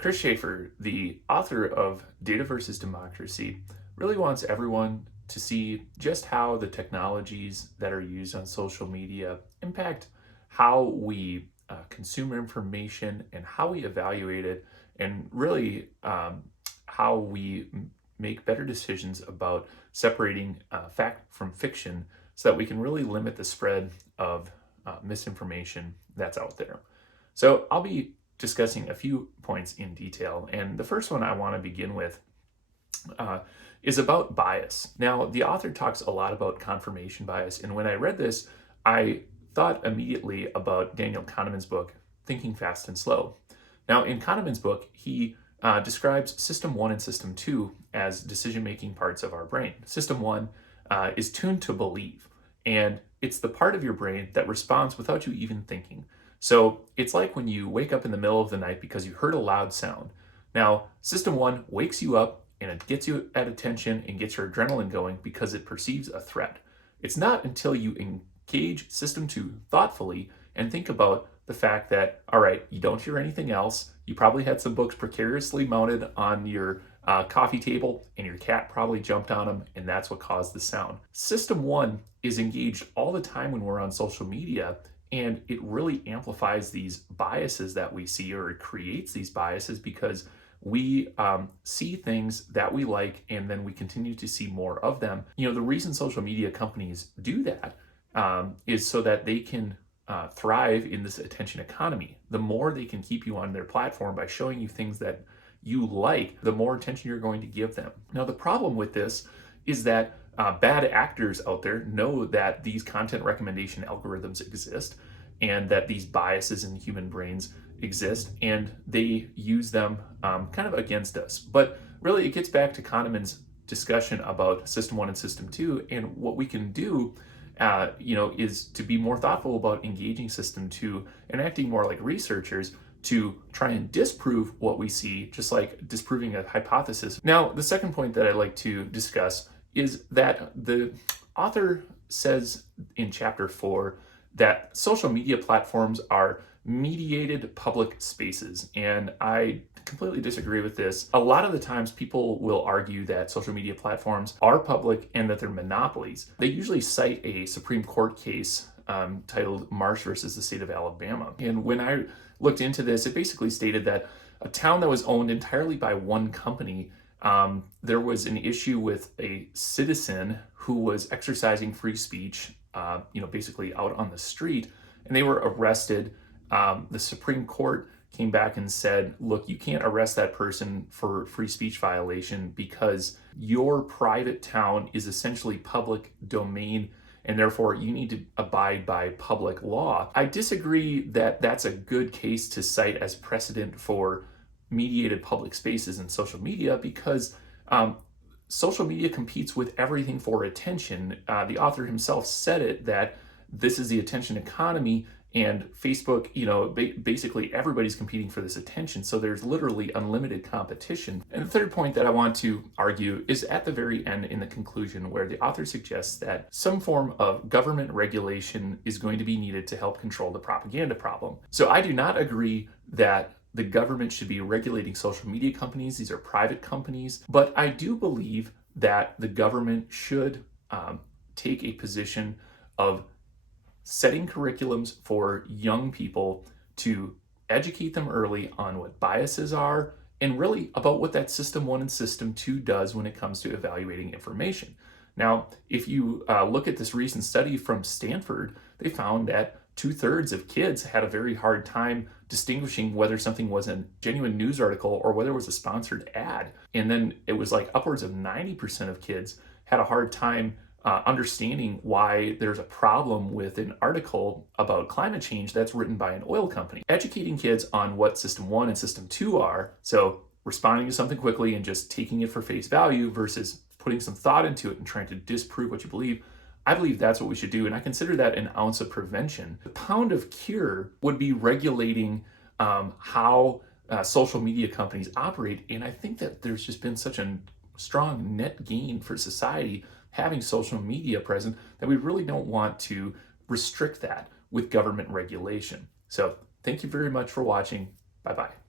Kris Shaffer, the author of Data versus Democracy, really wants everyone to see just how the technologies that are used on social media impact how we consume information and how we evaluate it, and really how we make better decisions about separating fact from fiction so that we can really limit the spread of misinformation that's out there. So I'll be discussing a few points in detail. And the first one I want to begin with is about bias. Now, the author talks a lot about confirmation bias. And when I read this, I thought immediately about Daniel Kahneman's book, Thinking Fast and Slow. Now, in Kahneman's book, he describes System 1 and System 2 as decision-making parts of our brain. System 1 is tuned to believe, and it's the part of your brain that responds without you even thinking. So it's like when you wake up in the middle of the night because you heard a loud sound. Now, System 1 wakes you up and it gets you at attention and gets your adrenaline going because it perceives a threat. It's not until you engage System 2 thoughtfully and think about the fact that, all right, you don't hear anything else. You probably had some books precariously mounted on your coffee table and your cat probably jumped on them, and that's what caused the sound. System 1 is engaged all the time when we're on social media, and it really amplifies these biases that we see, or it creates these biases because we see things that we like and then we continue to see more of them. You know, the reason social media companies do that is so that they can thrive in this attention economy. The more they can keep you on their platform by showing you things that you like, the more attention you're going to give them. Now, the problem with this is that bad actors out there know that these content recommendation algorithms exist and that these biases in human brains exist, and they use them kind of against us. But really, it gets back to Kahneman's discussion about System 1 and System 2, and what we can do is to be more thoughtful about engaging System 2 and acting more like researchers to try and disprove what we see, just like disproving a hypothesis. Now, the second point that I'd like to discuss is that the author says in chapter 4 that social media platforms are mediated public spaces, and I completely disagree with this. A lot of the times people will argue that social media platforms are public and that they're monopolies. They usually cite a Supreme Court case titled Marsh versus the state of Alabama. And when I looked into this, it basically stated that a town that was owned entirely by one company, there was an issue with a citizen who was exercising free speech, basically out on the street, and they were arrested. The Supreme Court came back and said, look, you can't arrest that person for free speech violation because your private town is essentially public domain, and therefore you need to abide by public law. I disagree that that's a good case to cite as precedent for mediated public spaces in social media, because social media competes with everything for attention. The author himself said it, that this is the attention economy, and Facebook, basically everybody's competing for this attention. So there's literally unlimited competition. And the third point that I want to argue is at the very end in the conclusion, where the author suggests that some form of government regulation is going to be needed to help control the propaganda problem. So I do not agree that the government should be regulating social media companies. These are private companies. But I do believe that the government should take a position of setting curriculums for young people to educate them early on what biases are, and really about what that System 1 and System 2 does when it comes to evaluating information. Now, if you look at this recent study from Stanford, they found that 2/3 of kids had a very hard time distinguishing whether something was a genuine news article or whether it was a sponsored ad. And then it was like upwards of 90% of kids had a hard time understanding why there's a problem with an article about climate change that's written by an oil company. Educating kids on what System 1 and System 2 are, so responding to something quickly and just taking it for face value versus putting some thought into it and trying to disprove what you believe, I believe that's what we should do, and I consider that an ounce of prevention. The pound of cure would be regulating how social media companies operate, and I think that there's just been such a strong net gain for society having social media present that we really don't want to restrict that with government regulation. So thank you very much for watching. Bye-bye.